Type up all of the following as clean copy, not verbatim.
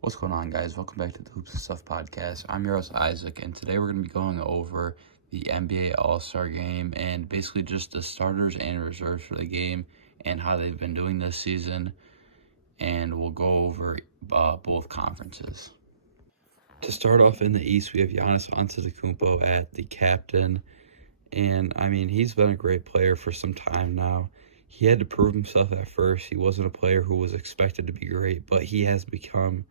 What's going on, guys? Welcome back to the Hoops and Stuff podcast. I'm your host, Isaac, and today we're going to be going over the NBA All-Star Game and basically just the starters and reserves for the game and how they've been doing this season, and we'll go over both conferences. To start off in the East, we have Giannis Antetokounmpo at the captain, and I mean, he's been a great player for some time now. He had to prove himself at first. He wasn't a player who was expected to be great, but he has become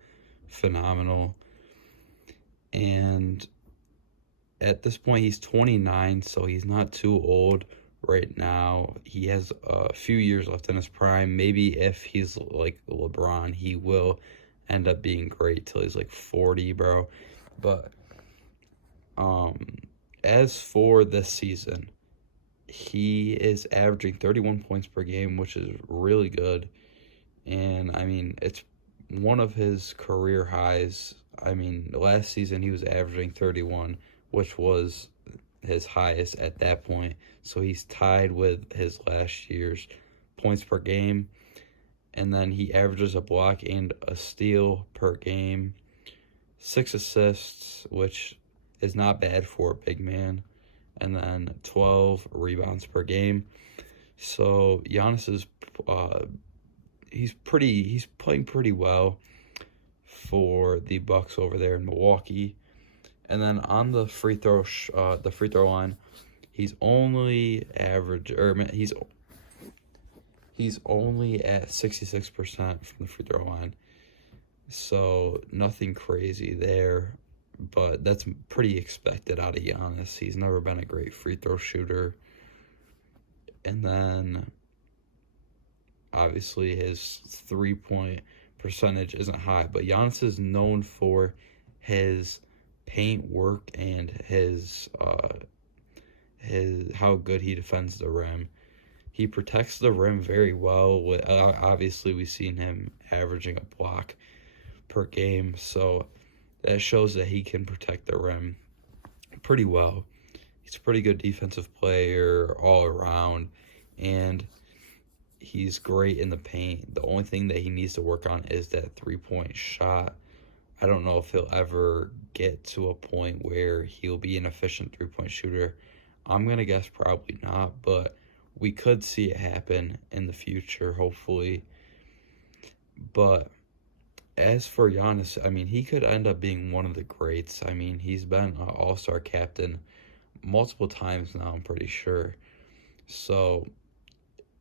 phenomenal. And at this point, he's 29, so he's not too old right now. He has a few years left in his prime. Maybe if he's like LeBron, he will end up being great till he's like 40, bro. But as for this season, he is averaging 31 points per game, which is really good. And I mean, it's one of his career highs. I mean, last season he was averaging 31, which was his highest at that point. So he's tied with his last year's points per game. And then he averages a block and a steal per game, 6 assists, which is not bad for a big man, and then 12 rebounds per game. So Giannis is he's playing pretty well for the Bucks over there in Milwaukee. And then on the free throw line, he's only at 66% from the free throw line. So nothing crazy there, but that's pretty expected out of Giannis. He's never been a great free throw shooter. And then obviously his 3-point percentage isn't high, but Giannis is known for his paint work and his how good he defends the rim. He protects the rim very well. Obviously, we've seen him averaging a block per game, so that shows that he can protect the rim pretty well. He's a pretty good defensive player all around, and he's great in the paint. The only thing that he needs to work on is that 3-point shot. I don't know if he'll ever get to a point where he'll be an efficient 3-point shooter. I'm going to guess probably not, but we could see it happen in the future, hopefully. But as for Giannis, I mean, he could end up being one of the greats. I mean, he's been an all-star captain multiple times now, I'm pretty sure. So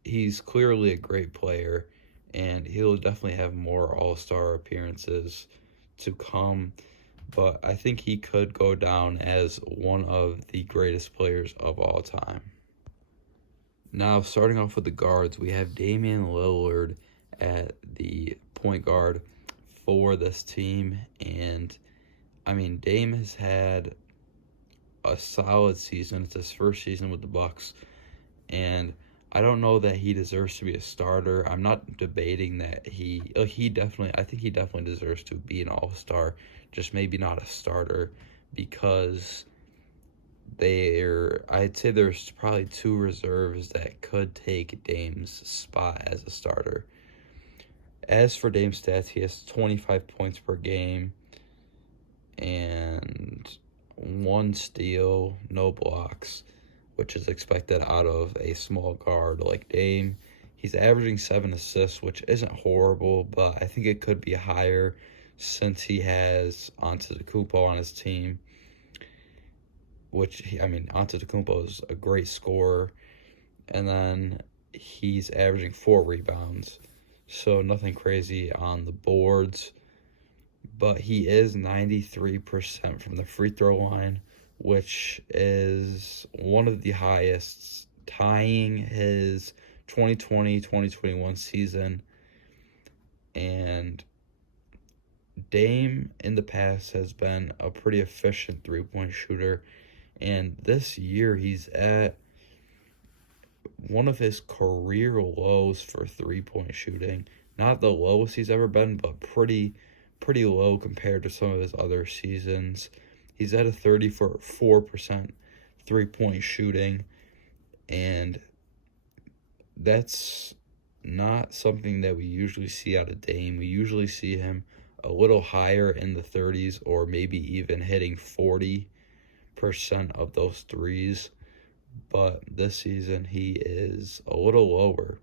he's clearly a great player, and he'll definitely have more all-star appearances to come. But I think he could go down as one of the greatest players of all time. Now, starting off with the guards, we have Damian Lillard at the point guard for this team. And, I mean, Dame has had a solid season. It's his first season with the Bucks. And I don't know that he deserves to be a starter. I'm not debating that I think he definitely deserves to be an all-star, just maybe not a starter, because I'd say there's probably 2 reserves that could take Dame's spot as a starter. As for Dame's stats, he has 25 points per game and 1 steal, no blocks, which is expected out of a small guard like Dame. He's averaging 7 assists, which isn't horrible, but I think it could be higher since he has Antetokounmpo on his team, Antetokounmpo is a great scorer. And then he's averaging 4 rebounds, so nothing crazy on the boards. But he is 93% from the free throw line, which is one of the highest, tying his 2020-2021 season. And Dame in the past has been a pretty efficient 3-point shooter, and this year he's at one of his career lows for 3-point shooting. Not the lowest he's ever been, but pretty low compared to some of his other seasons. He's at a 34% 3-point shooting, and that's not something that we usually see out of Dame. We usually see him a little higher in the 30s, or maybe even hitting 40% of those threes. But this season he is a little lower,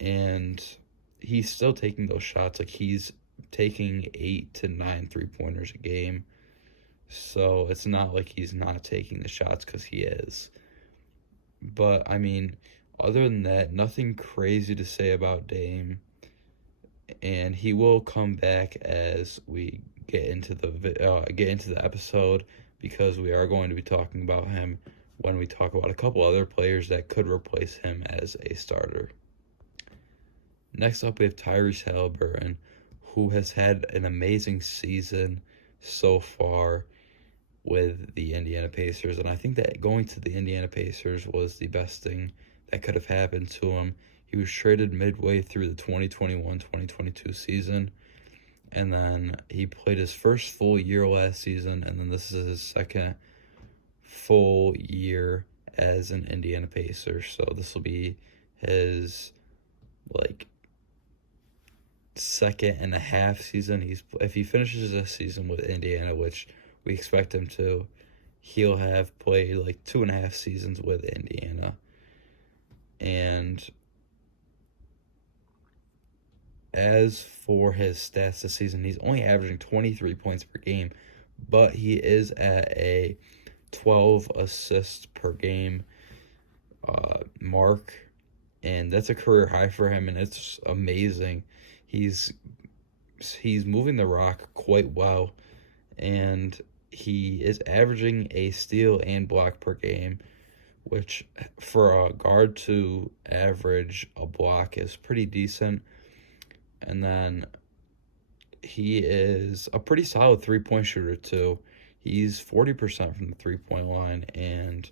and he's still taking those shots. Like, he's taking 8 to 9 3-pointers a game. So it's not like he's not taking the shots, because he is. But I mean, other than that, nothing crazy to say about Dame. And he will come back as we get into the episode, because we are going to be talking about him when we talk about a couple other players that could replace him as a starter. Next up, we have Tyrese Haliburton, who has had an amazing season so far with the Indiana Pacers, and I think that going to the Indiana Pacers was the best thing that could have happened to him. He was traded midway through the 2021-2022 season, and then he played his first full year last season, and then this is his second full year as an Indiana Pacer. So this will be his second and a half season. If he finishes this season with Indiana, which we expect him to, he'll have played 2.5 seasons with Indiana. And as for his stats this season, he's only averaging 23 points per game, but he is at a 12 assists per game mark, and that's a career high for him, and it's amazing. He's moving the rock quite well, and he is averaging a steal and block per game, which for a guard to average a block is pretty decent. And then he is a pretty solid 3-point shooter too. He's 40% from the 3-point line, and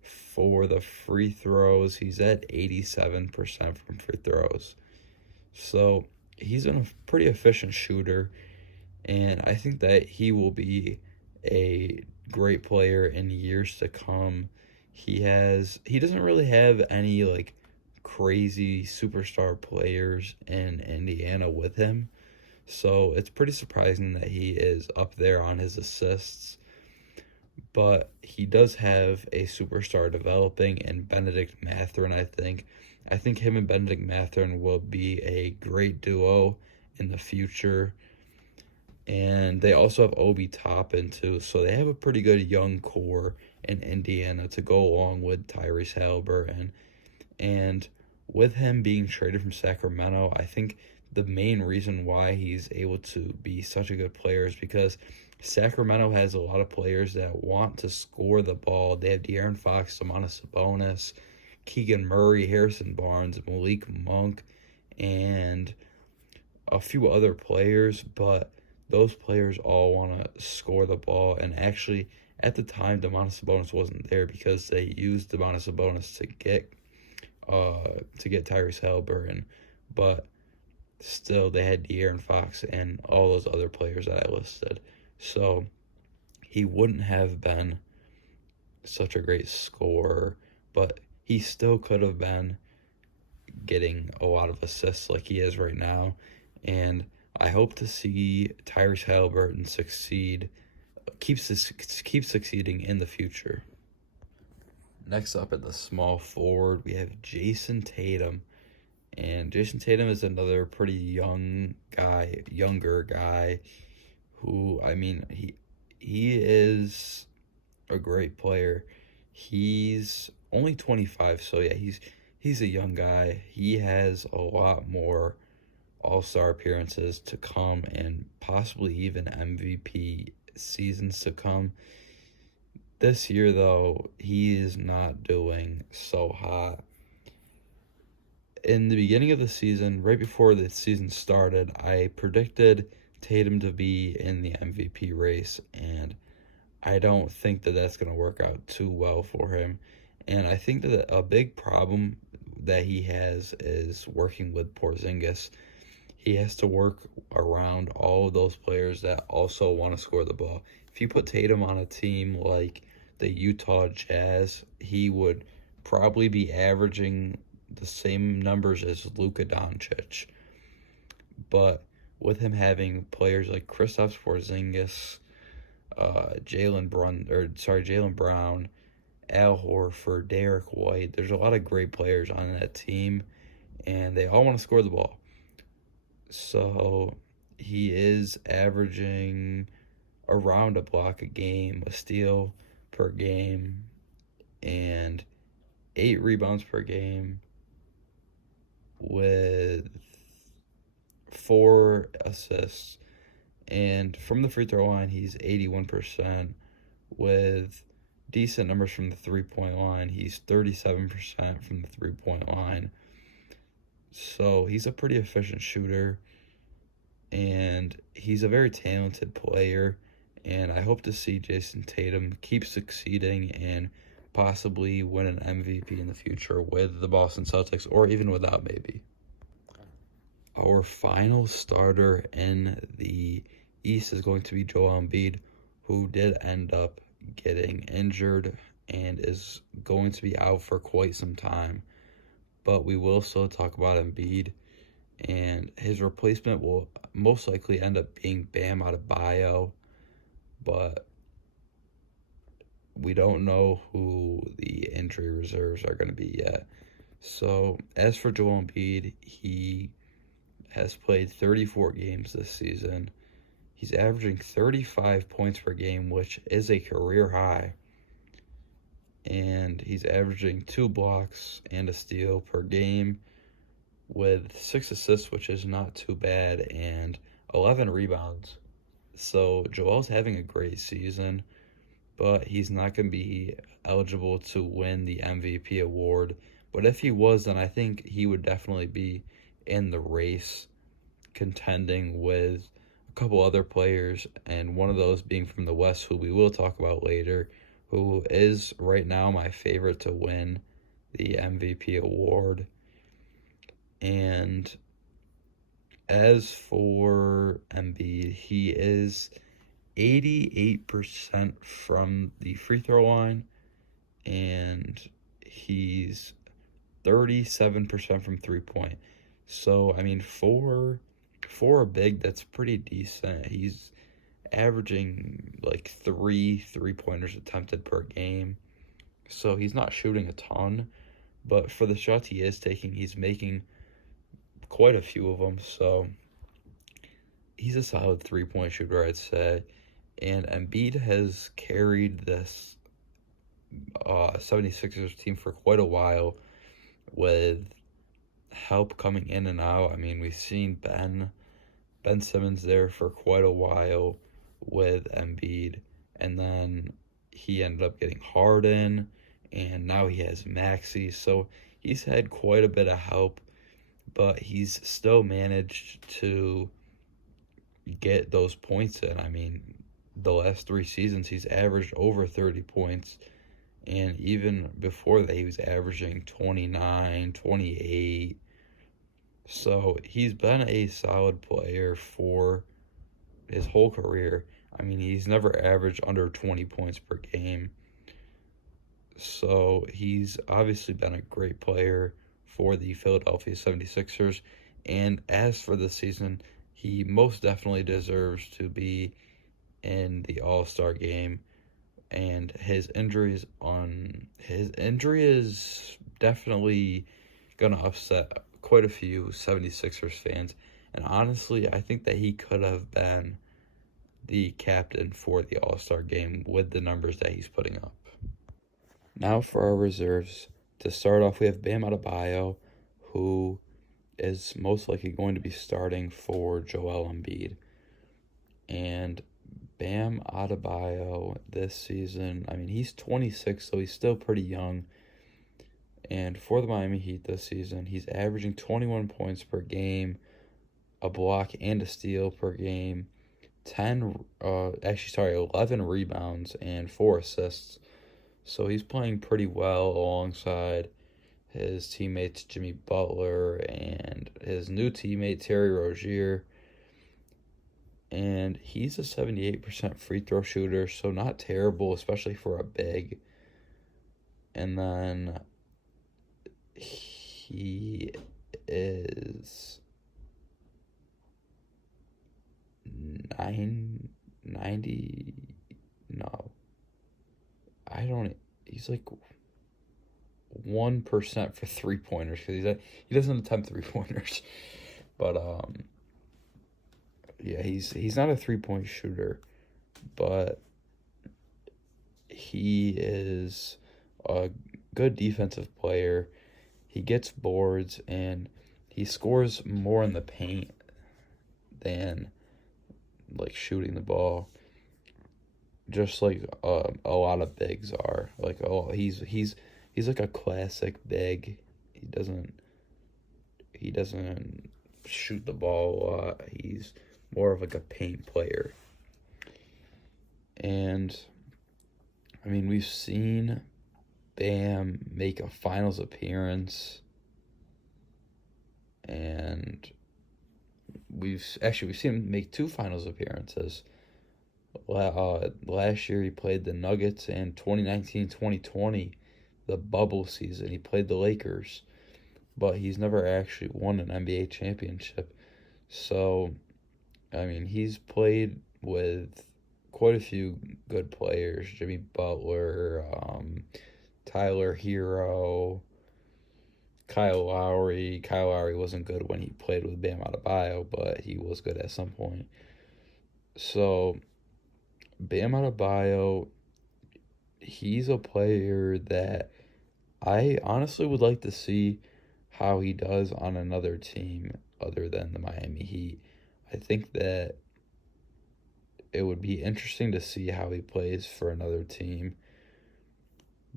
for the free throws, he's at 87% from free throws. So he's a pretty efficient shooter, and I think that he will be a great player in years to come. He doesn't really have any crazy superstar players in Indiana with him, so it's pretty surprising that he is up there on his assists. But he does have a superstar developing in Benedict Mathurin. I think him and Benedict Mathurin will be a great duo in the future. And they also have Obi Toppin too, so they have a pretty good young core in Indiana to go along with Tyrese Haliburton. And with him being traded from Sacramento, I think the main reason why he's able to be such a good player is because Sacramento has a lot of players that want to score the ball. They have De'Aaron Fox, Domantas Sabonis, Keegan Murray, Harrison Barnes, Malik Monk, and a few other players, but those players all want to score the ball. And actually, at the time, Domantas Sabonis wasn't there because they used Domantas Sabonis to get Tyrese Haliburton, but still they had De'Aaron Fox and all those other players that I listed. So he wouldn't have been such a great scorer, but he still could have been getting a lot of assists like he is right now. And I hope to see Tyrese Haliburton keep succeeding in the future. Next up at the small forward, we have Jayson Tatum. And Jayson Tatum is another pretty younger guy, who, I mean, he is a great player. He's only 25, so yeah, he's a young guy. He has a lot more All-Star appearances to come, and possibly even MVP seasons to come. This year, though, he is not doing so hot. In the beginning of the season, right before the season started, I predicted Tatum to be in the MVP race, and I don't think that that's going to work out too well for him. And I think that a big problem that he has is working with Porzingis. He has to work around all of those players that also want to score the ball. If you put Tatum on a team like the Utah Jazz, he would probably be averaging the same numbers as Luka Doncic. But with him having players like Kristaps Porzingis, Jaylen Brown, Al Horford, Derek White. There's a lot of great players on that team, and they all want to score the ball. So he is averaging around a block a game, a steal per game, and 8 rebounds per game with 4 assists. And from the free throw line, he's 81% with decent numbers from the three-point line. He's 37% from the three-point line. So he's a pretty efficient shooter, and he's a very talented player. And I hope to see Jayson Tatum keep succeeding and possibly win an MVP in the future with the Boston Celtics, or even without, maybe. Our final starter in the East is going to be Joel Embiid, who did end up getting injured and is going to be out for quite some time. But we will still talk about Embiid, and his replacement will most likely end up being Bam Adebayo, but we don't know who the injury reserves are going to be yet. So as for Joel Embiid, he has played 34 games this season. He's averaging 35 points per game, which is a career high. And he's averaging 2 blocks and a steal per game with 6 assists, which is not too bad, and 11 rebounds. So Joel's having a great season, but he's not going to be eligible to win the MVP award. But if he was, then I think he would definitely be in the race, contending with a couple other players, and one of those being from the West, who we will talk about later, who is right now my favorite to win the MVP award. And as for Embiid, he is 88% from the free throw line, and he's 37% from 3-point. So, I mean, for a big, that's pretty decent. He's averaging like 3 3-pointers attempted per game. So he's not shooting a ton, but for the shots he is taking, he's making quite a few of them. So he's a solid 3-point shooter, I'd say. And Embiid has carried this 76ers team for quite a while with help coming in and out. I mean, we've seen Ben Simmons there for quite a while with Embiid, and then he ended up getting Harden, and now he has Maxey. So he's had quite a bit of help, but he's still managed to get those points in. I mean, the last 3 seasons, he's averaged over 30 points. And even before that, he was averaging 29, 28. So he's been a solid player for his whole career. I mean, he's never averaged under 20 points per game. So he's obviously been a great player for the Philadelphia 76ers. And as for this season, he most definitely deserves to be in the All-Star game. And his injury is definitely going to upset quite a few 76ers fans. And honestly, I think that he could have been the captain for the All-Star game with the numbers that he's putting up. Now for our reserves. To start off, we have Bam Adebayo, who is most likely going to be starting for Joel Embiid. And Bam Adebayo this season, I mean, he's 26, so he's still pretty young. And for the Miami Heat this season, he's averaging 21 points per game, a block and a steal per game, 11 rebounds and 4 assists. So he's playing pretty well alongside his teammates Jimmy Butler and his new teammate Terry Rozier. And he's a 78% free throw shooter, so not terrible, especially for a big. And then he is 90. No. I don't. He's like 1% for 3-pointers because he doesn't attempt 3-pointers. But yeah, he's not a 3-point shooter, but he is a good defensive player. He gets boards and he scores more in the paint than like shooting the ball. Just like a lot of bigs are. Like, oh, he's like a classic big. He doesn't shoot the ball a lot. He's more of like a paint player. And I mean, we've seen Bam make a finals appearance, and we've seen him make 2 finals appearances. Last year he played the Nuggets, and 2019-2020, the bubble season, he played the Lakers, but he's never actually won an NBA championship. So, I mean, he's played with quite a few good players: Jimmy Butler, Tyler Hero, Kyle Lowry. Kyle Lowry wasn't good when he played with Bam Adebayo, but he was good at some point. So, Bam Adebayo, he's a player that I honestly would like to see how he does on another team other than the Miami Heat. I think that it would be interesting to see how he plays for another team.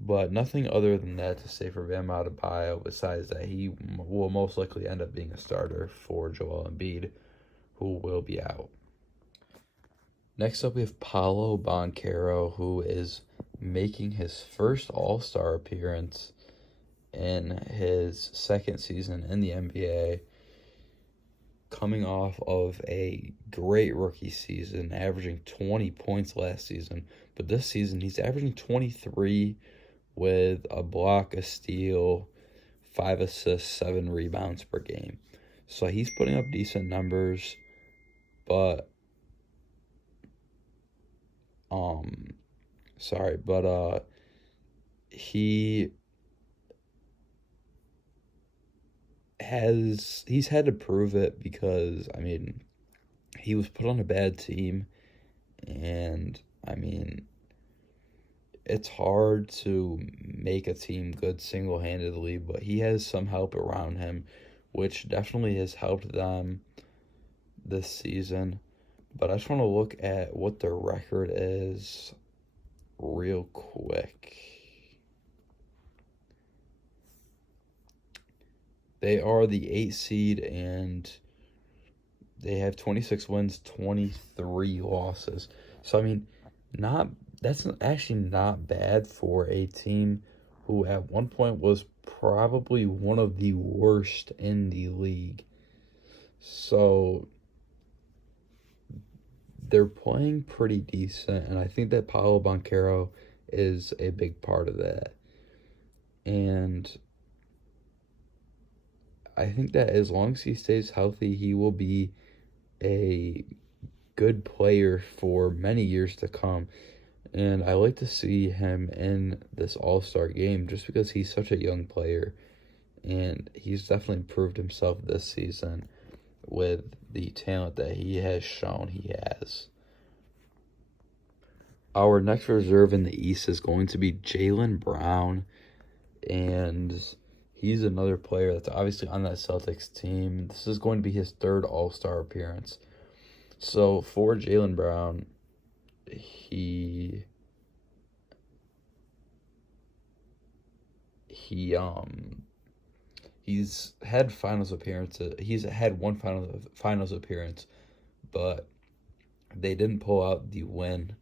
But nothing other than that to say for Bam Adebayo, besides that he will most likely end up being a starter for Joel Embiid, who will be out. Next up, we have Paolo Banchero, who is making his first All-Star appearance in his second season in the NBA, coming off of a great rookie season, averaging 20 points last season. But this season, he's averaging 23 with a block, a steal, 5 assists, 7 rebounds per game. So he's putting up decent numbers, but he's had to prove it because, I mean, he was put on a bad team, and I mean, it's hard to make a team good single-handedly, but he has some help around him, which definitely has helped them this season. But I just want to look at what their record is real quick. They are the 8th seed, and they have 26 wins, 23 losses. So, I mean, that's actually not bad for a team who at one point was probably one of the worst in the league. So they're playing pretty decent, and I think that Paolo Banchero is a big part of that. And I think that as long as he stays healthy, he will be a good player for many years to come. And I like to see him in this All-Star game just because he's such a young player. And he's definitely proved himself this season with the talent that he has shown he has. Our next reserve in the East is going to be Jaylen Brown. And he's another player that's obviously on that Celtics team. This is going to be his 3rd All-Star appearance. So for Jaylen Brown, he's had finals appearances. He's had one finals appearance, but they didn't pull out the win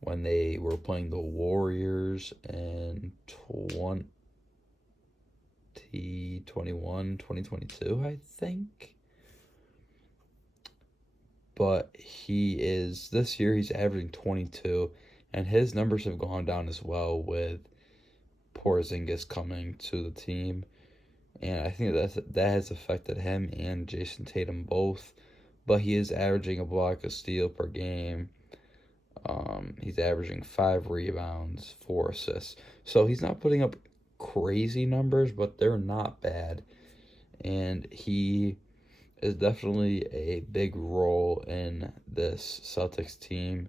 when they were playing the Warriors in 2022, I think. But this year he's averaging 22, and his numbers have gone down as well with Porzingis coming to the team. And I think that has affected him and Jason Tatum both. but he is averaging a block, a steal per game. He's averaging 5 rebounds, 4 assists. So he's not putting up crazy numbers, but they're not bad. And he is definitely a big role in this Celtics team.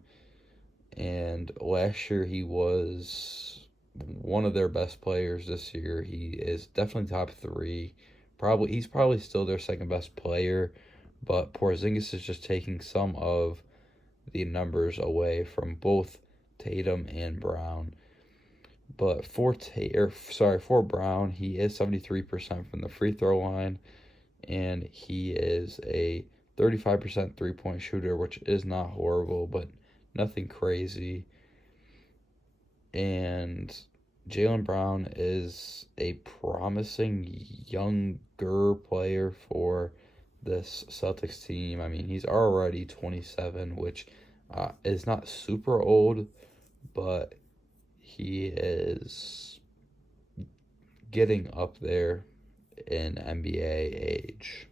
And last year he was one of their best players. This year he is definitely top 3. He's probably still their second best player, but Porzingis is just taking some of the numbers away from both Tatum and Brown. But for Brown, he is 73% from the free throw line, and he is a 35% three-point shooter, which is not horrible, but nothing crazy. And Jaylen Brown is a promising younger player for this Celtics team. I mean, he's already 27, which is not super old, but he is getting up there in NBA age.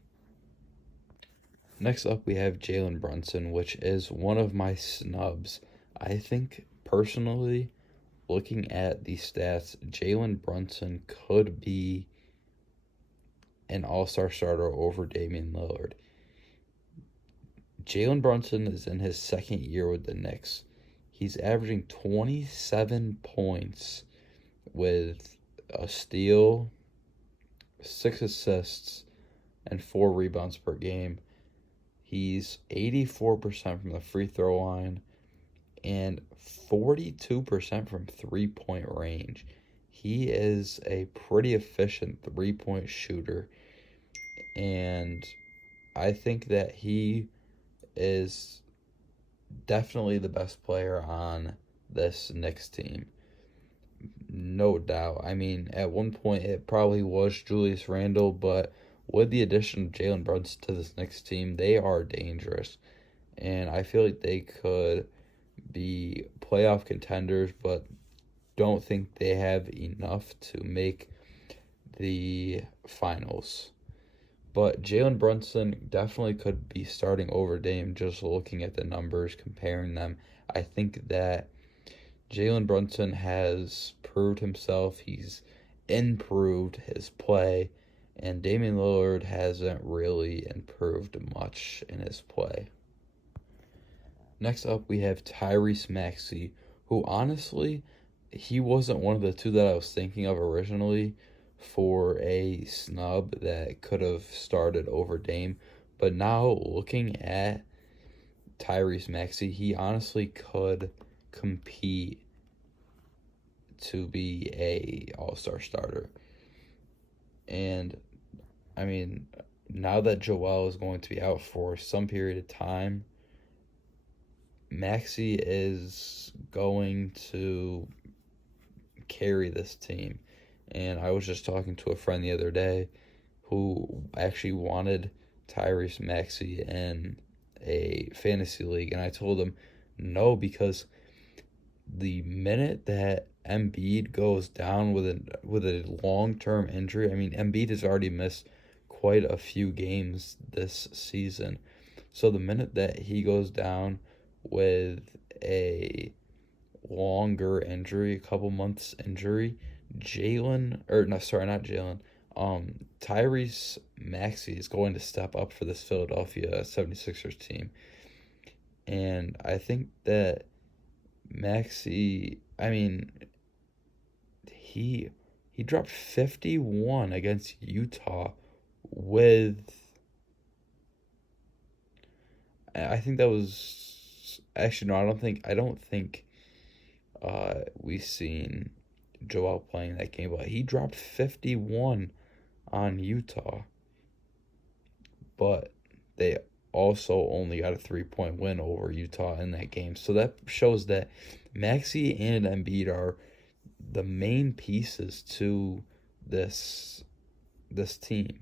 Next up, we have Jalen Brunson, which is one of my snubs. I think, personally, looking at the stats, Jalen Brunson could be an all-star starter over Damian Lillard. Jalen Brunson is in his second year with the Knicks. He's averaging 27 points with a steal, 6 assists, and 4 rebounds per game. He's 84% from the free throw line and 42% from three-point range. He is a pretty efficient three-point shooter, and I think that he is definitely the best player on this Knicks team. No doubt. I mean, at one point it probably was Julius Randle, but with the addition of Jalen Brunson to this Knicks team, they are dangerous. And I feel like they could be playoff contenders, but don't think they have enough to make the finals. But Jalen Brunson definitely could be starting over Dame just looking at the numbers, comparing them. I think that Jalen Brunson has proved himself. He's improved his play, and Damian Lillard hasn't really improved much in his play. Next up, we have Tyrese Maxey, who honestly, he wasn't one of the two that I was thinking of originally for a snub that could have started over Dame. But now looking at Tyrese Maxey, he honestly could compete to be a all-star starter. And I mean, now that Joel is going to be out for some period of time, Maxey is going to carry this team. And I was just talking to a friend the other day who actually wanted Tyrese Maxey in a fantasy league, and I told him no, because the minute that Embiid goes down with a long-term injury, I mean, Embiid has already missed quite a few games this season. So the minute that he goes down with a longer injury, a couple months injury, Tyrese Maxey is going to step up for this Philadelphia 76ers team. And I think that Maxey, I mean, he dropped 51 against Utah with, I think that was, actually no, I don't think we've seen Joel playing that game, but he dropped 51 on Utah. But they also only got a 3-point win over Utah in that game. So that shows that Maxey and Embiid are the main pieces to this team.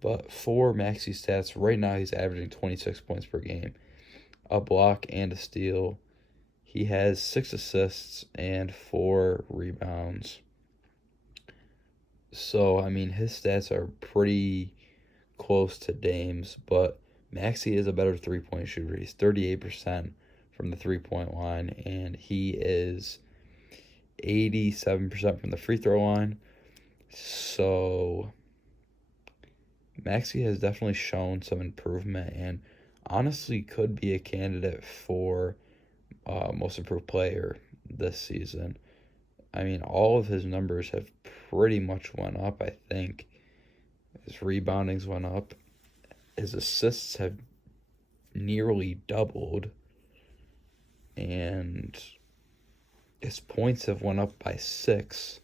But for Maxey's stats, right now he's averaging 26 points per game, a block and a steal. He has 6 assists and 4 rebounds. So, I mean, his stats are pretty close to Dame's, but Maxey is a better three-point shooter. He's 38% from the three-point line, and he is 87% from the free throw line. So Maxey has definitely shown some improvement and honestly could be a candidate for most improved player this season. I mean, all of his numbers have pretty much went up, I think. His reboundings went up. His assists have nearly doubled. And his points have went up by 6.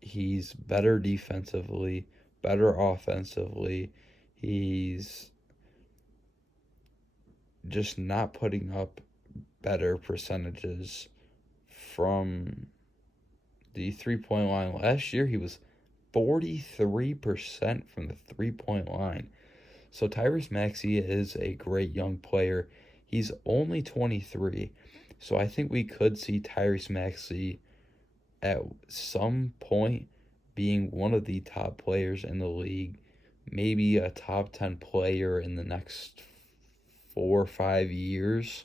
He's better defensively, better offensively. He's just not putting up better percentages from the three-point line. Last year, he was 43% from the three-point line. So Tyrese Maxey is a great young player. He's only 23. So I think we could see Tyrese Maxey at some point being one of the top players in the league, maybe a top 10 player in the next 4 or 5 years.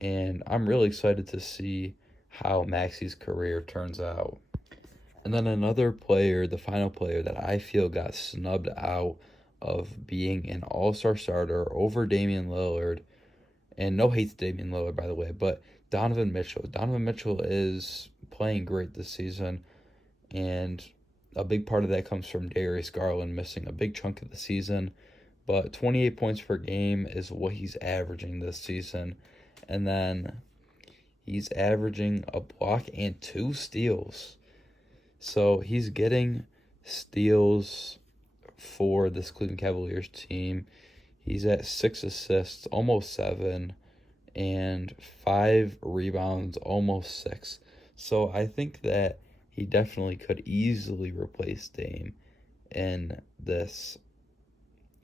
And I'm really excited to see how Maxey's career turns out. And then another player, the final player that I feel got snubbed out of being an all-star starter over Damian Lillard, and no hate to Damian Lillard, by the way, but Donovan Mitchell. Donovan Mitchell is playing great this season, and a big part of that comes from Darius Garland missing a big chunk of the season, but 28 points per game is what he's averaging this season, and then he's averaging a block and 2 steals. So he's getting steals for this Cleveland Cavaliers team. He's at 6 assists, almost 7, and 5 rebounds, almost 6. So I think that he definitely could easily replace Dame in this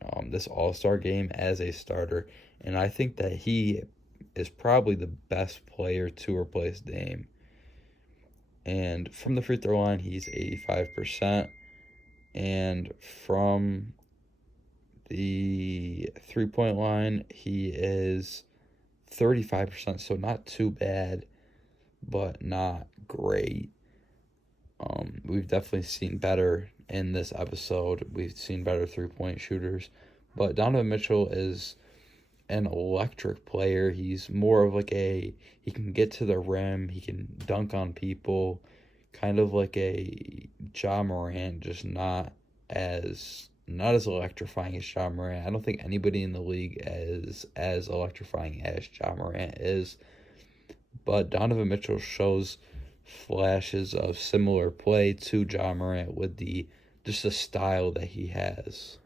All-Star game as a starter. And I think that he is probably the best player to replace Dame. And from the free throw line, he's 85%. And from the three-point line, he is 35%. So not too bad, but not great. We've definitely seen better in this episode. We've seen better three-point shooters. But Donovan Mitchell is an electric player. He's more of he can get to the rim, he can dunk on people, kind of like a Ja Morant, just not as electrifying as Ja Morant. I don't think anybody in the league is as electrifying as Ja Morant is, but Donovan Mitchell shows flashes of similar play to Ja Morant with the style that he has.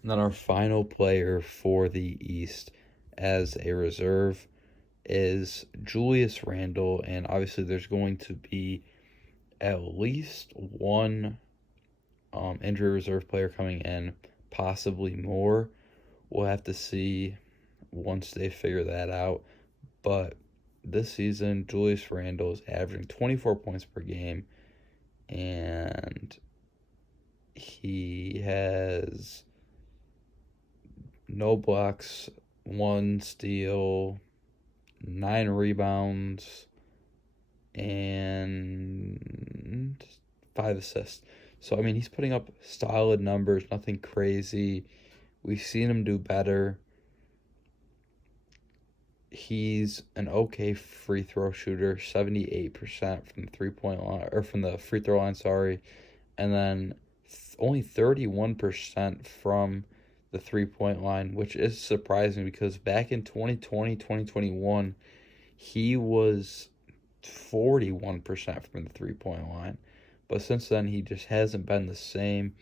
And then our final player for the East as a reserve is Julius Randle, and obviously there's going to be at least one injury reserve player coming in, possibly more. We'll have to see once they figure that out. But this season, Julius Randle is averaging 24 points per game, and he has no blocks, 1 steal, 9 rebounds, and 5 assists. So, I mean, he's putting up solid numbers, nothing crazy. We've seen him do better. He's an okay free throw shooter, 78% from the three-point line, or from the free throw line, sorry. And then only 31% from the three-point line, which is surprising because back in 2020, 2021, he was 41% from the three-point line. But since then, he just hasn't been the same.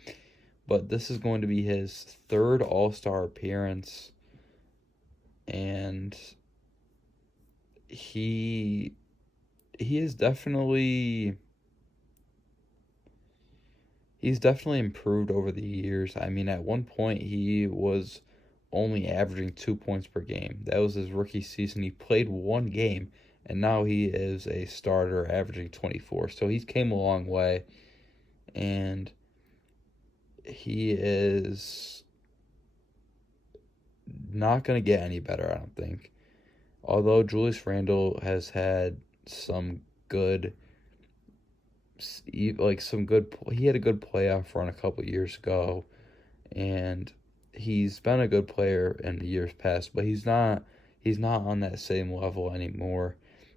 But this is going to be his 3rd All-Star appearance. And he is definitely... He's definitely improved over the years. I mean, at one point, he was only averaging 2 points per game. That was his rookie season. He played 1 game, and now he is a starter averaging 24. So he's came a long way, and he is not going to get any better, I don't think. Although Julius Randle has had some good, he had a good playoff run a couple years ago, and he's been a good player in the years past, but he's not on that same level anymore.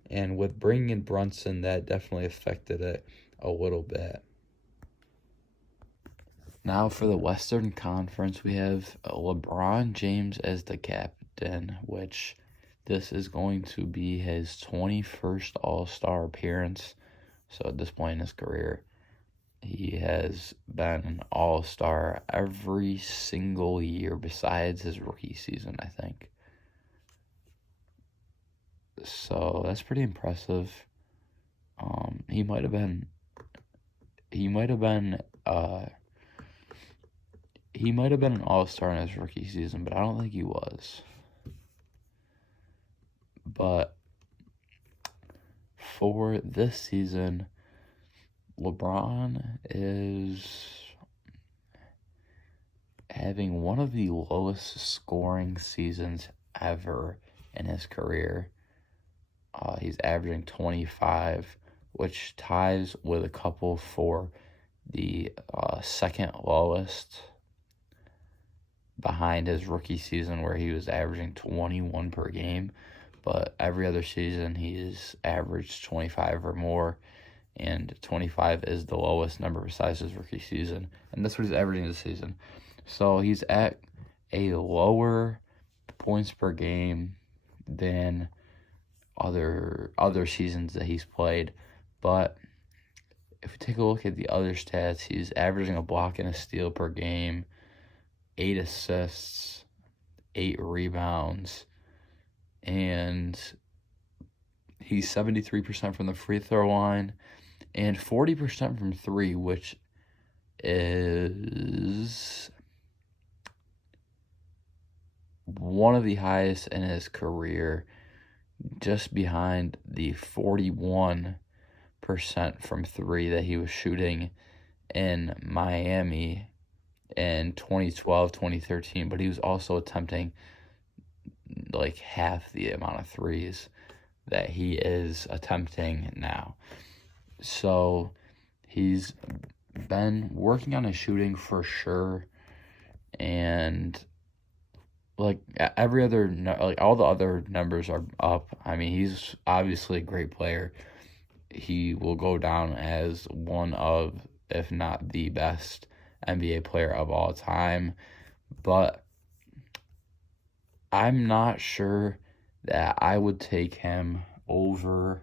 And with bringing in Brunson, that definitely affected it a little bit. Now for the Western Conference, we have LeBron James as the captain, which this is going to be his 21st All-Star appearance. So at this point in his career, he has been an All-Star every single year besides his rookie season, I think. So that's pretty impressive. He might have been an All-Star in his rookie season, but I don't think he was. But for this season, LeBron is having one of the lowest scoring seasons ever in his career. He's averaging 25, which ties with a couple for the second lowest behind his rookie season, where he was averaging 21 per game. But every other season, he's averaged 25 or more, and 25 is the lowest number besides his rookie season. And that's what he's averaging this season. So he's at a lower points per game than other seasons that he's played. But if we take a look at the other stats, he's averaging a block and a steal per game, 8 assists, 8 rebounds, and he's 73% from the free throw line and 40% from three, which is one of the highest in his career, just behind the 41% from three that he was shooting in Miami in 2012, 2013, but he was also attempting like half the amount of threes that he is attempting now. So he's been working on his shooting for sure, and all the other numbers are up. I mean, he's obviously a great player. He will go down as one of, if not the best NBA player of all time, but I'm not sure that I would take him over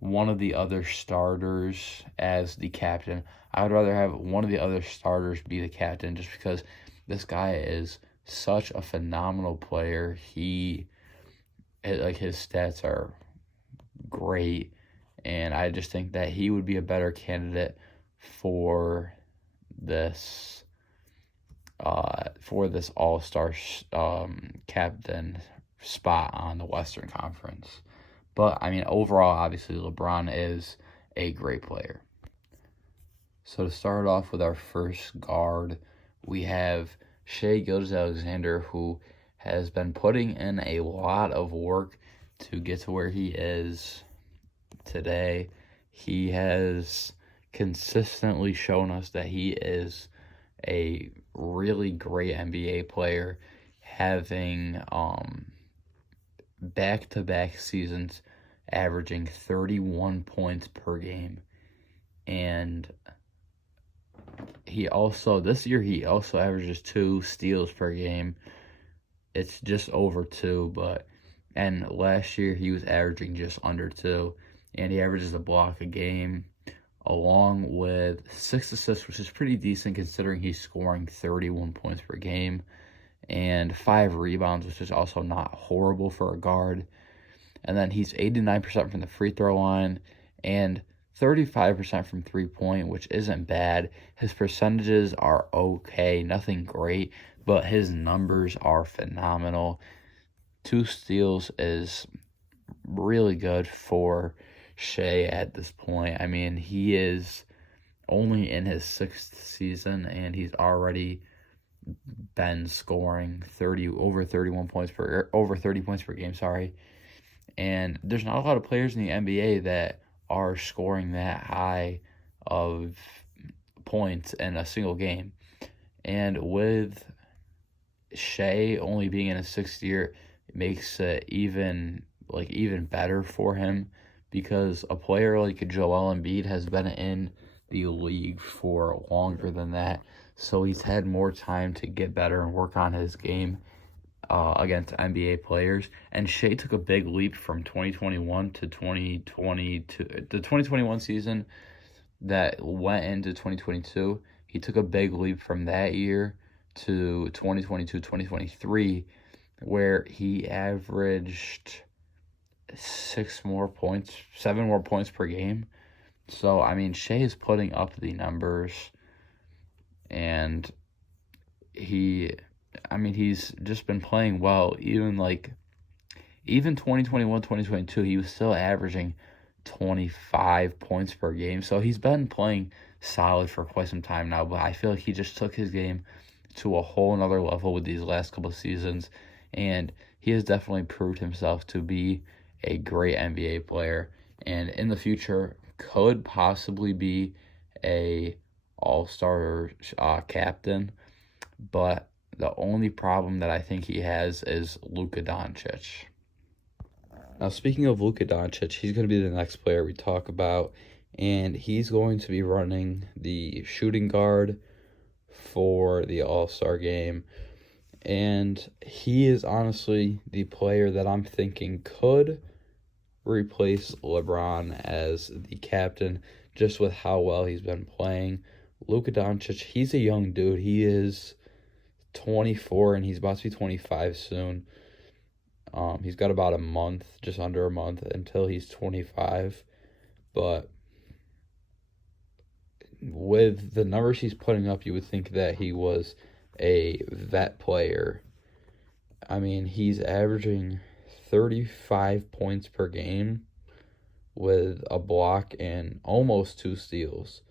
one of the other starters as the captain. I would rather have one of the other starters be the captain, just because this guy is such a phenomenal player. His stats are great, and I just think that he would be a better candidate for this All-Star captain spot on the Western Conference. But I mean, overall, obviously LeBron is a great player. So to start off with our first guard, we have Shai Gilgeous-Alexander, who has been putting in a lot of work to get to where he is today. He has consistently shown us that he is a really great NBA player, having back-to-back seasons averaging 31 points per game. And this year he also averages 2 steals per game. It's just over 2, and last year he was averaging just under 2, and he averages a block a game, along with 6 assists, which is pretty decent considering he's scoring 31 points per game, and 5 rebounds, which is also not horrible for a guard. And then he's 89% from the free throw line and 35% from three-point, which isn't bad. His percentages are okay, nothing great, but his numbers are phenomenal. 2 steals is really good for Shai at this point. I mean, he is only in his 6th season, and he's already been scoring over 30 points per game, sorry. And there's not a lot of players in the NBA that are scoring that high of points in a single game. And with Shai only being in his 6th year, it makes it even better for him, because a player like Joel Embiid has been in the league for longer than that. So he's had more time to get better and work on his game against NBA players. And Shai took a big leap from 2021 to 2022. The 2021 season that went into 2022, he took a big leap from that year to 2022-2023, where he averaged 7 more points per game. So, I mean, Shai is putting up the numbers, and he's just been playing well. Even 2021, 2022, he was still averaging 25 points per game. So he's been playing solid for quite some time now, but I feel like he just took his game to a whole nother level with these last couple of seasons, and he has definitely proved himself to be a great NBA player, and in the future could possibly be a all-star captain. But the only problem that I think he has is Luka Doncic. Now, speaking of Luka Doncic, he's going to be the next player we talk about, and he's going to be running the shooting guard for the All-Star game. And he is honestly the player that I'm thinking could replace LeBron as the captain, just with how well he's been playing. Luka Doncic, he's a young dude. He is 24, and he's about to be 25 soon. He's got about just under a month until he's 25. But with the numbers he's putting up, you would think that he was a vet player. I mean, he's averaging 35 points per game with a block and almost 2 steals,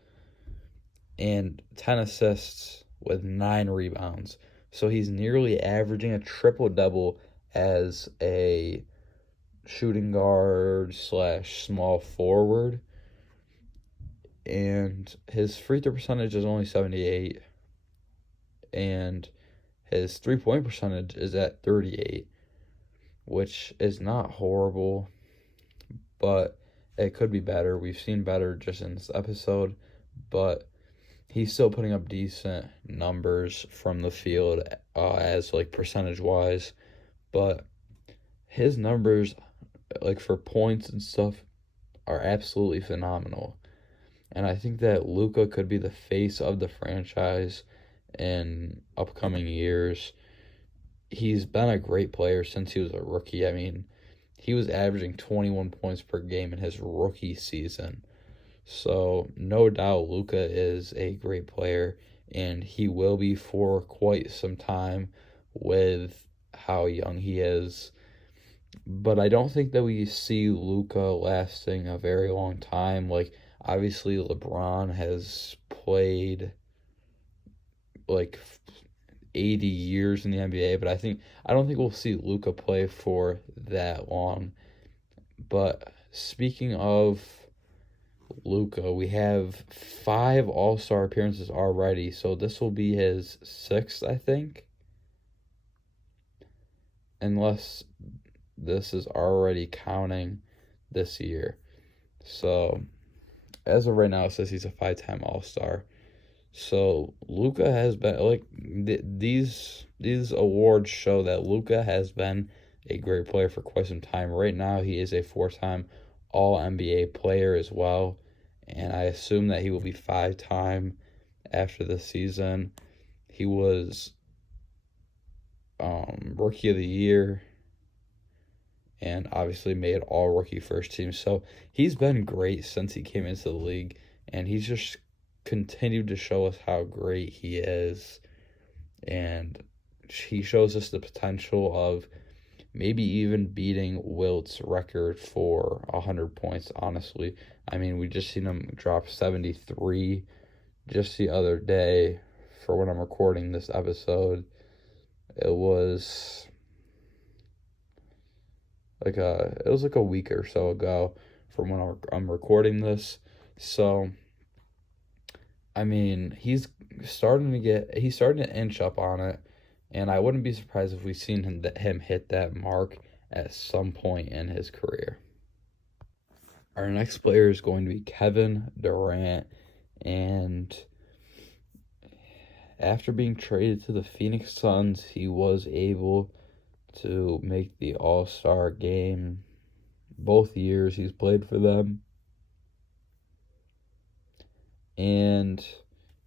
and 10 assists with 9 rebounds. So he's nearly averaging a triple-double as a shooting guard / small forward. And his free throw percentage is only 78, and his three-point percentage is at 38, which is not horrible, but it could be better. We've seen better just in this episode, but he's still putting up decent numbers from the field as percentage-wise. But his numbers, for points and stuff, are absolutely phenomenal. And I think that Luka could be the face of the franchise in upcoming years. He's been a great player since he was a rookie. I mean, he was averaging 21 points per game in his rookie season. So, no doubt, Luka is a great player, and he will be for quite some time with how young he is. But I don't think that we see Luka lasting a very long time. Obviously, LeBron has played 80 years in the NBA, but I don't think we'll see Luka play for that long. But speaking of Luka, we have 5 All-Star appearances already, so this will be his 6th, I think, unless this is already counting this year. So, as of right now, it says he's a 5-time All-Star. So, Luka has been, these awards show that Luka has been a great player for quite some time. Right now, he is a 4-time All-NBA player as well, and I assume that he will be 5-time after this season. He was Rookie of the Year, and obviously made all-rookie first team. So he's been great since he came into the league, and he's just continued to show us how great he is. And he shows us the potential of maybe even beating Wilt's record for 100 points, honestly. I mean, we just seen him drop 73 just the other day, for when I'm recording this episode, it was like a week or so ago from when I'm recording this. So, I mean, he's starting to inch up on it, and I wouldn't be surprised if we've seen him hit that mark at some point in his career. Our next player is going to be Kevin Durant, and after being traded to the Phoenix Suns, he was able to make the All-Star game both years he's played for them. And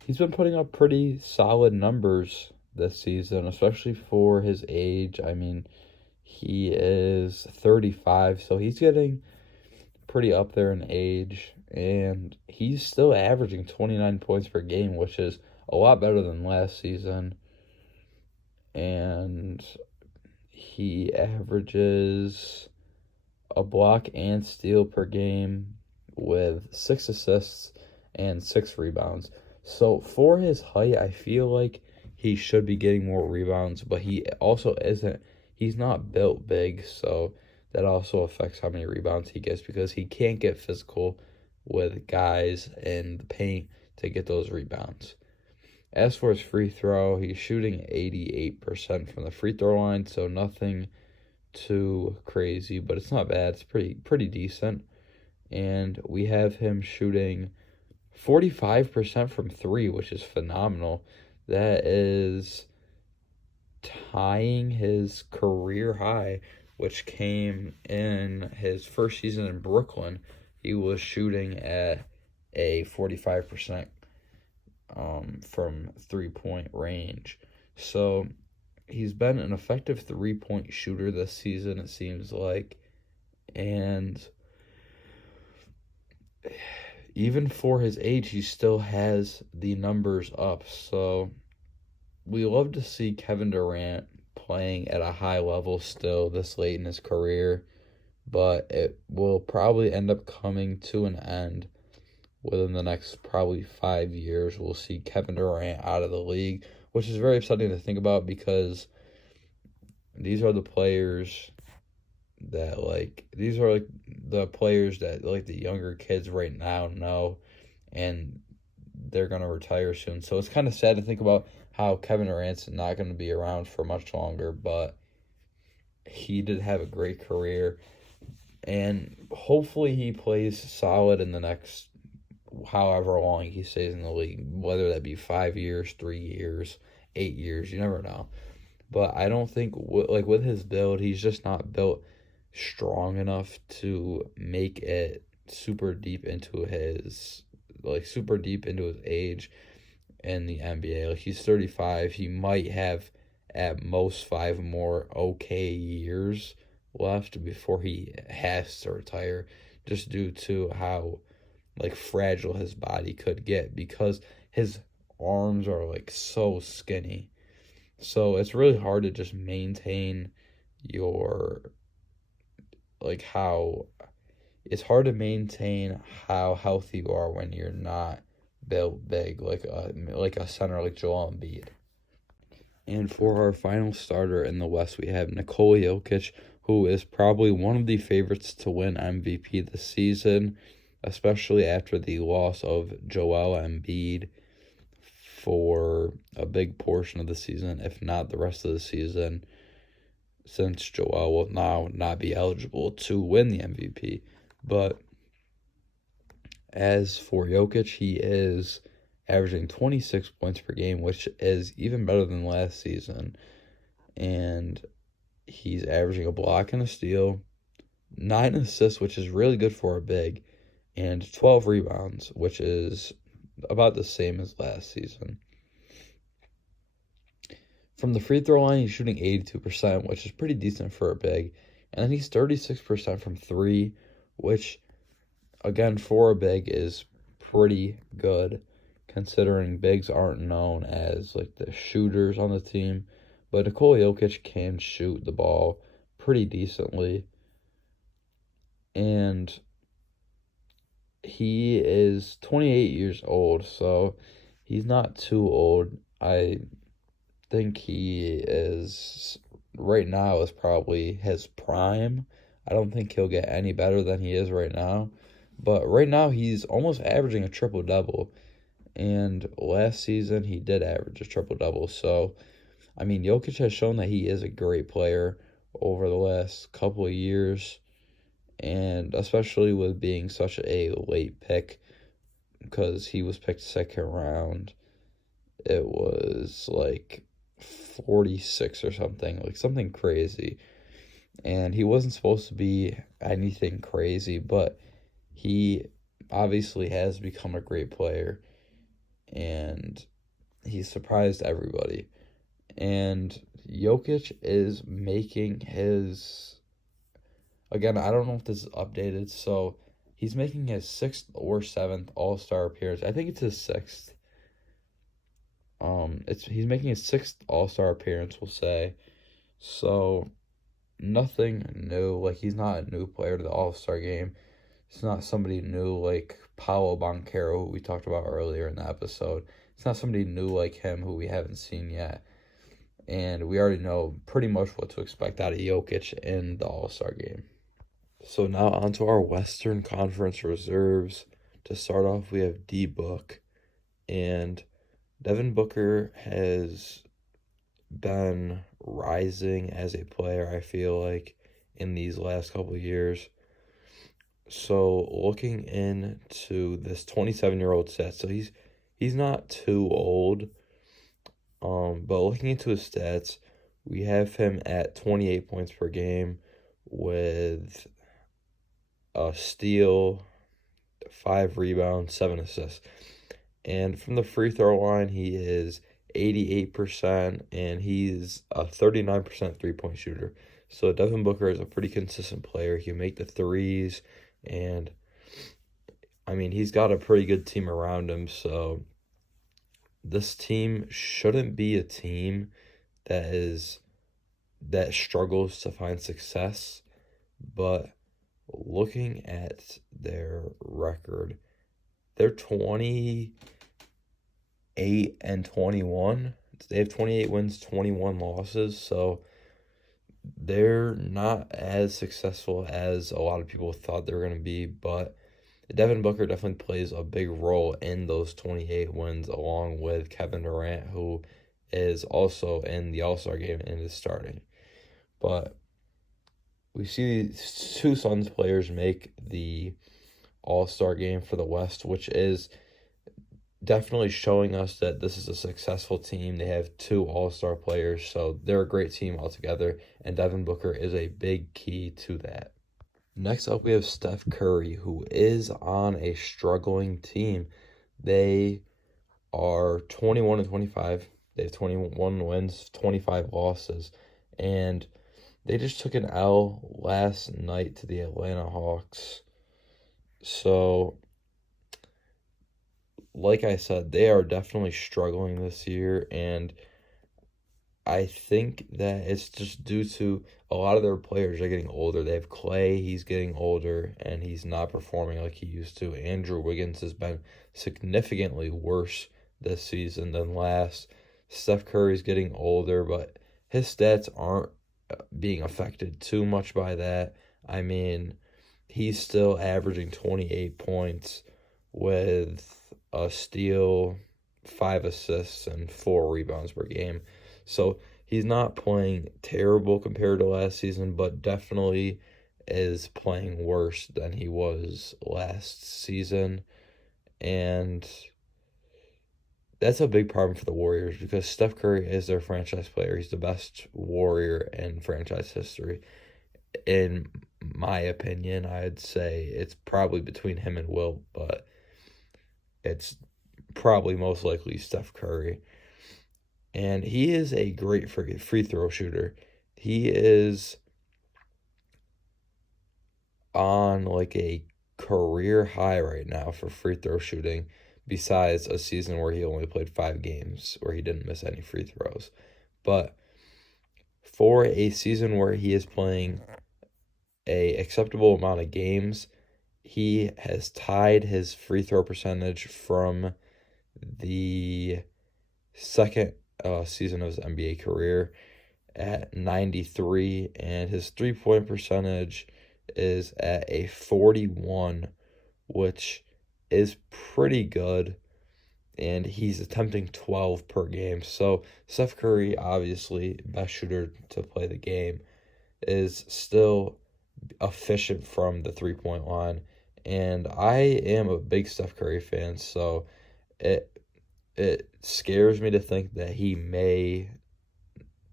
he's been putting up pretty solid numbers this season, especially for his age. I mean, he is 35, so he's getting pretty up there in age, and he's still averaging 29 points per game, which is a lot better than last season. And he averages a block and steal per game with 6 assists and 6 rebounds. So for his height, I feel like he should be getting more rebounds, but he also isn't. He's not built big, so that also affects how many rebounds he gets because he can't get physical with guys in the paint to get those rebounds. As for his free throw, he's shooting 88% from the free throw line, so nothing too crazy, but it's not bad. It's pretty decent. And we have him shooting 45% from 3, which is phenomenal. That is tying his career high, which came in his first season in Brooklyn. He was shooting at a 45% from 3-point range. So he's been an effective 3-point shooter this season, it seems like. And even for his age, he still has the numbers up. So we love to see Kevin Durant playing at a high level still this late in his career, but it will probably end up coming to an end within the next probably 5 years. We'll see Kevin Durant out of the league, which is very upsetting to think about because these are the players that the younger kids right now know, and they're going to retire soon. So it's kind of sad to think about how Kevin Durant's not going to be around for much longer, but he did have a great career, and hopefully he plays solid in the next however long he stays in the league, whether that be 5 years, 3 years, 8 years, you never know. But I don't think, with his build, he's just not built strong enough to make it super deep into his age in the NBA. Like, he's 35. He might have at most 5 more okay years left before he has to retire, just due to how fragile his body could get because his arms are so skinny. So it's really hard to just maintain how healthy you are when you're not built big like a center like Joel Embiid. And for our final starter in the West, we have Nikola Jokic, who is probably one of the favorites to win MVP this season, especially after the loss of Joel Embiid for a big portion of the season, if not the rest of the season, since Joel will now not be eligible to win the MVP. But as for Jokic, he is averaging 26 points per game, which is even better than last season. And he's averaging a block and a steal, 9 assists, which is really good for a big, and 12 rebounds, which is about the same as last season. From the free throw line, he's shooting 82%, which is pretty decent for a big. And then he's 36% from 3, which, again, for a big is pretty good, considering bigs aren't known as the shooters on the team. But Nikola Jokic can shoot the ball pretty decently. And he is 28 years old, so he's not too old. I think he is, right now is probably his prime. I don't think he'll get any better than he is right now. But right now he's almost averaging a triple double. And last season he did average a triple double. So, I mean, Jokic has shown that he is a great player over the last couple of years. And especially with being such a late pick, because he was picked second round. It was like 46 or something, like something crazy. And he wasn't supposed to be anything crazy, but he obviously has become a great player, and he surprised everybody. And Jokic is making his, again, I don't know if this is updated, so he's making his 6th or 7th All-Star appearance. I think it's his 6th. He's making his 6th All-Star appearance, we'll say. So nothing new. Like, he's not a new player to the All-Star game. It's not somebody new like Paolo Banchero, who we talked about earlier in the episode. It's not somebody new like him who we haven't seen yet. And we already know pretty much what to expect out of Jokic in the All-Star game. So now on to our Western Conference reserves. To start off, we have D-Book. And Devin Booker has been rising as a player, I feel like, in these last couple of years. So looking into this 27-year-old stats, so he's not too old. But looking into his stats, we have him at 28 points per game with a steal, 5 rebounds, 7 assists. And from the free throw line, he is 88%, and he's a 39% three-point shooter. So Devin Booker is a pretty consistent player. He can make the threes, and I mean, he's got a pretty good team around him. So this team shouldn't be a team that struggles to find success. But looking at their record, they're 28-21. They have 28 wins, 21 losses. So they're not as successful as a lot of people thought they were going to be. But Devin Booker definitely plays a big role in those 28 wins, along with Kevin Durant, who is also in the All-Star game and is starting. But we see these two Suns players make the All-Star game for the West, which is definitely showing us that this is a successful team. They have 2 All-Star players, so they're a great team altogether, and Devin Booker is a big key to that. Next up, we have Steph Curry, who is on a struggling team. They are 21-25. They have 21 wins, 25 losses, and they just took an L last night to the Atlanta Hawks. So, like I said, they are definitely struggling this year, and I think that it's just due to a lot of their players are getting older. They have Clay, he's getting older, and he's not performing like he used to. Andrew Wiggins has been significantly worse this season than last. Steph Curry's getting older, but his stats aren't being affected too much by that. I mean, he's still averaging 28 points with a steal, 5 assists, and 4 rebounds per game. So he's not playing terrible compared to last season, but definitely is playing worse than he was last season. And that's a big problem for the Warriors because Steph Curry is their franchise player. He's the best Warrior in franchise history. In my opinion, I'd say it's probably between him and Wilt, but it's probably most likely Steph Curry. And he is a great free throw shooter. He is on like a career high right now for free throw shooting, besides a season where he only played 5 games where he didn't miss any free throws. But for a season where he is playing a acceptable amount of games, he has tied his free throw percentage from the second season of his NBA career at 93, and his three-point percentage is at a 41, which is pretty good, and he's attempting 12 per game. So Steph Curry, obviously best shooter to play the game, is still efficient from the three-point line, and I am a big Steph Curry fan, so it scares me to think that he may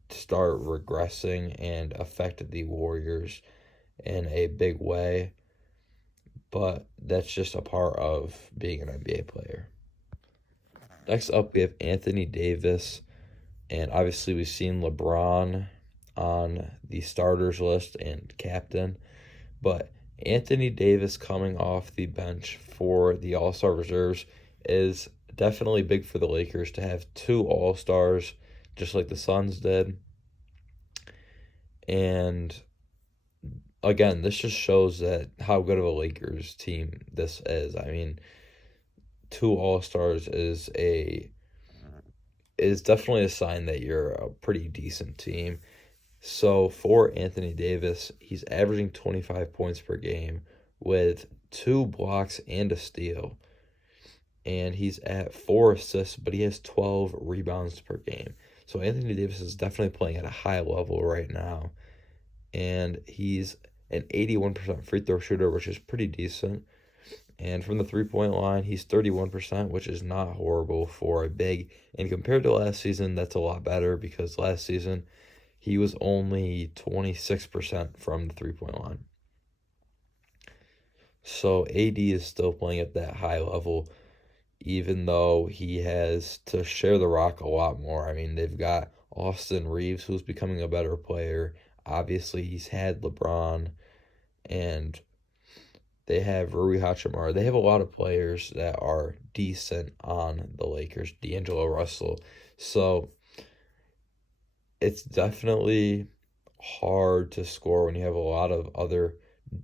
start regressing and affect the Warriors in a big way, but that's just a part of being an NBA player. Next up, we have Anthony Davis, and obviously we've seen LeBron on the starters list and captain, but Anthony Davis coming off the bench for the All-Star reserves is definitely big for the Lakers to have two All-Stars, just like the Suns did. And again, this just shows that how good of a Lakers team this is. I mean, two All-Stars is definitely a sign that you're a pretty decent team. So for Anthony Davis, he's averaging 25 points per game with 2 blocks and a steal. And he's at 4 assists, but he has 12 rebounds per game. So Anthony Davis is definitely playing at a high level right now. And he's an 81% free throw shooter, which is pretty decent. And from the three-point line, he's 31%, which is not horrible for a big. And compared to last season, that's a lot better because last season he was only 26% from the three-point line. So AD is still playing at that high level, even though he has to share the rock a lot more. I mean, they've got Austin Reeves, who's becoming a better player. Obviously, he's had LeBron, and they have Rui Hachimura. They have a lot of players that are decent on the Lakers. D'Angelo Russell. So it's definitely hard to score when you have a lot of other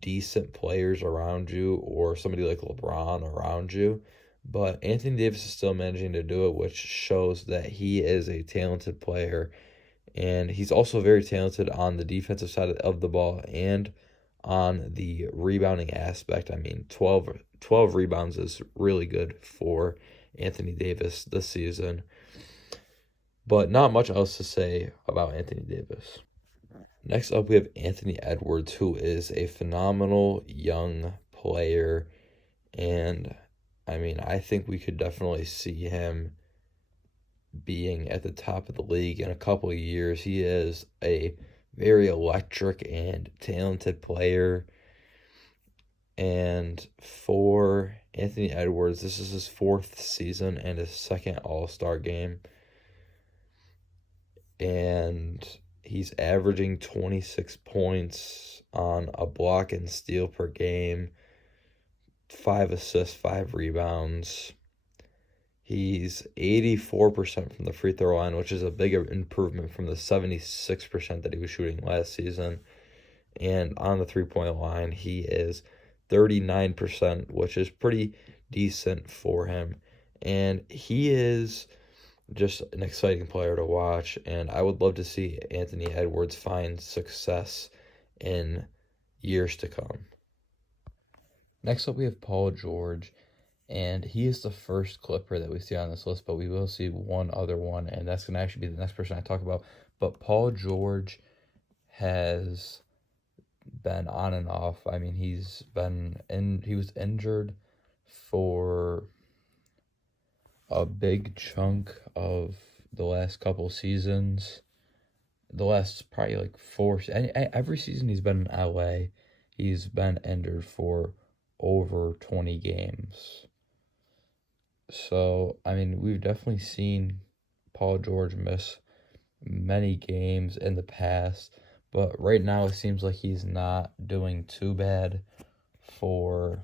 decent players around you or somebody like LeBron around you. But Anthony Davis is still managing to do it, which shows that he is a talented player. And he's also very talented on the defensive side of the ball and on the rebounding aspect. I mean, 12 rebounds is really good for Anthony Davis this season. But not much else to say about Anthony Davis. Next up, we have Anthony Edwards, who is a phenomenal young player. And, I mean, I think we could definitely see him being at the top of the league in a couple of years. He is a very electric and talented player. And for Anthony Edwards, this is his 4th season and his 2nd All-Star game. And he's averaging 26 points on a block and steal per game, 5 assists, 5 rebounds. He's 84% from the free throw line, which is a big improvement from the 76% that he was shooting last season. And on the three-point line, he is 39%, which is pretty decent for him. And he is just an exciting player to watch, and I would love to see Anthony Edwards find success in years to come. Next up, we have Paul George, and he is the first Clipper that we see on this list, but we will see one other one, and that's going to actually be the next person I talk about. But Paul George has been on and off. I mean, he was injured for a big chunk of the last couple seasons. The last probably like 4. Every season he's been in LA, he's been injured for over 20 games. So, I mean, we've definitely seen Paul George miss many games in the past, but right now it seems like he's not doing too bad for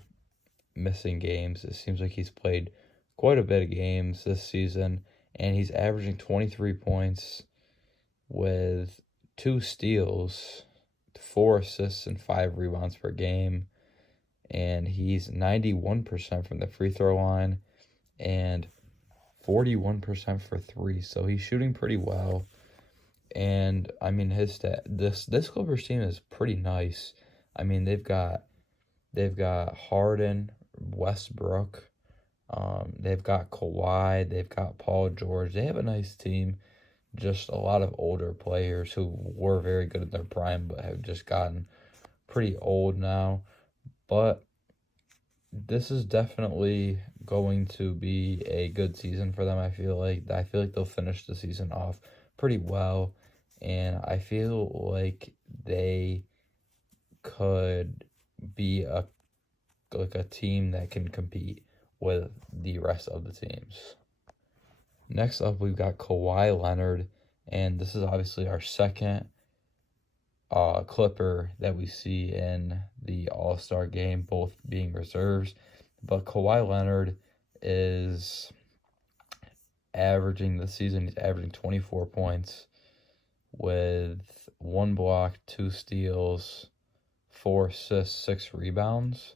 missing games. It seems like he's played quite a bit of games this season, and he's averaging 23 points with 2 steals, 4 assists, and 5 rebounds per game. And he's 91% from the free throw line and 41% for three, so he's shooting pretty well. And I mean his this Clippers team is pretty nice. I mean they've got Harden, Westbrook, they've got Kawhi, they've got Paul George. They have a nice team. Just a lot of older players who were very good in their prime but have just gotten pretty old now. But this is definitely going to be a good season for them. I feel like they'll finish the season off pretty well, and I feel like they could be a team that can compete with the rest of the teams. Next up, we've got Kawhi Leonard, and this is obviously our second Clipper that we see in the All-Star game, both being reserves. But Kawhi Leonard is averaging this season, he's averaging 24 points with 1 block, 2 steals, 4 assists, 6 rebounds.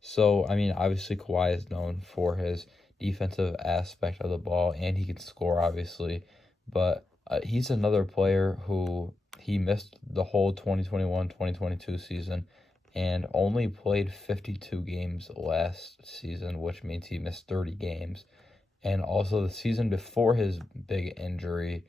So, I mean, obviously Kawhi is known for his defensive aspect of the ball, and he can score, obviously. But he's another player who he missed the whole 2021-2022 season and only played 52 games last season, which means he missed 30 games. And also the season before his big injury,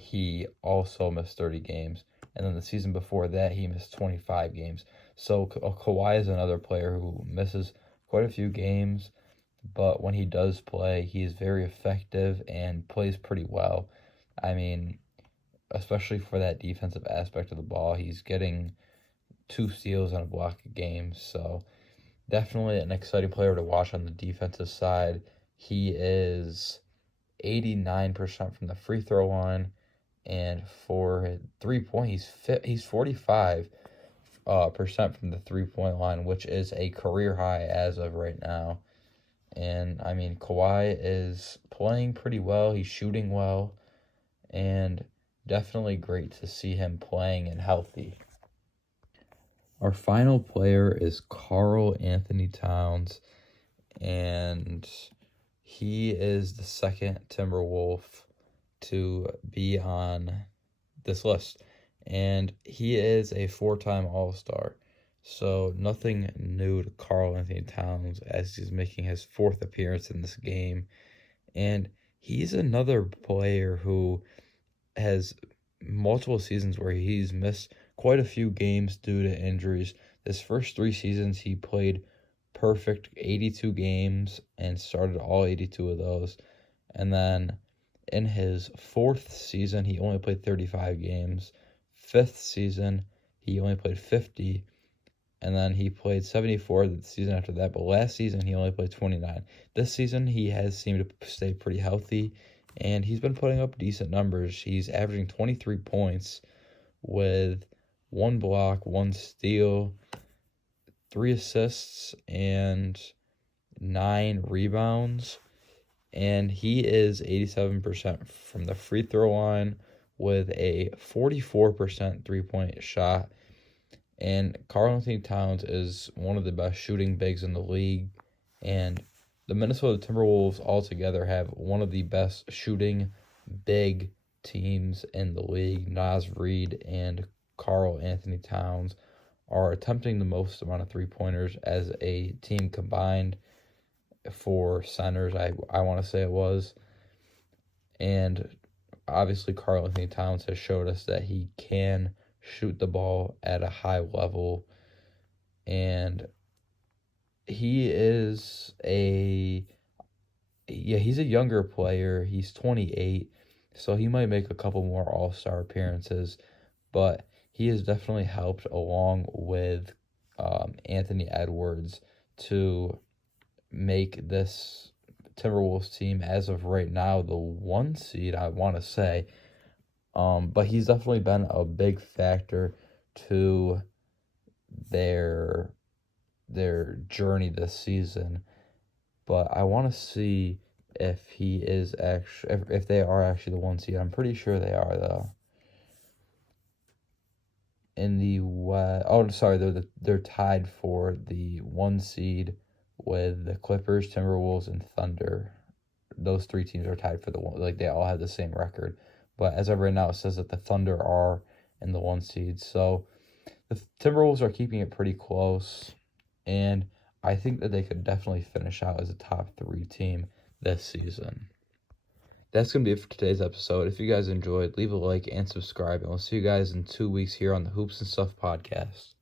he also missed 30 games. And then the season before that, he missed 25 games. So Kawhi is another player who misses quite a few games, but when he does play, he is very effective and plays pretty well. I mean, especially for that defensive aspect of the ball, he's getting 2 steals and a block a game. So definitely an exciting player to watch on the defensive side. He is 89% from the free throw line, and for 3-point, he's 45% from the 3-point line, which is a career high as of right now. And I mean, Kawhi is playing pretty well. He's shooting well, and definitely great to see him playing and healthy. Our final player is Karl Anthony Towns, and he is the second Timberwolf to be on this list. And he is a 4-time All-Star. So nothing new to Karl Anthony Towns as he's making his 4th appearance in this game. And he's another player who has multiple seasons where he's missed quite a few games due to injuries. His first 3 seasons, he played perfect 82 games and started all 82 of those. And then in his 4th season, he only played 35 games. 5th season, he only played 50. And then he played 74 the season after that. But last season, he only played 29. This season, he has seemed to stay pretty healthy, and he's been putting up decent numbers. He's averaging 23 points with 1 block, 1 steal, 3 assists, and 9 rebounds. And he is 87% from the free throw line with a 44% 3-point shot. And Karl Anthony Towns is one of the best shooting bigs in the league. And the Minnesota Timberwolves altogether have one of the best shooting big teams in the league. Naz Reid and Karl Anthony Towns are attempting the most amount of 3-pointers as a team combined for centers, I want to say it was. And obviously Karl Anthony Towns has showed us that he can shoot the ball at a high level, and he's a younger player. He's 28, so he might make a couple more All-Star appearances, but he has definitely helped along with Anthony Edwards to make this Timberwolves team, as of right now, the 1 seed, I want to say. But he's definitely been a big factor to their journey this season. But I want to see if he is actually, if they are actually the 1 seed. I'm pretty sure they are, though. In the West, oh, sorry, they're tied for the 1 seed with the Clippers, Timberwolves, and Thunder those three teams are tied for the one. Like, they all have the same record. But as of right now, it says that the Thunder are in the 1 seed. So the Timberwolves are keeping it pretty close. And I think that they could definitely finish out as a top 3 team this season. That's going to be it for today's episode. If you guys enjoyed, leave a like and subscribe. And we'll see you guys in 2 weeks here on the Hoops and Stuff podcast.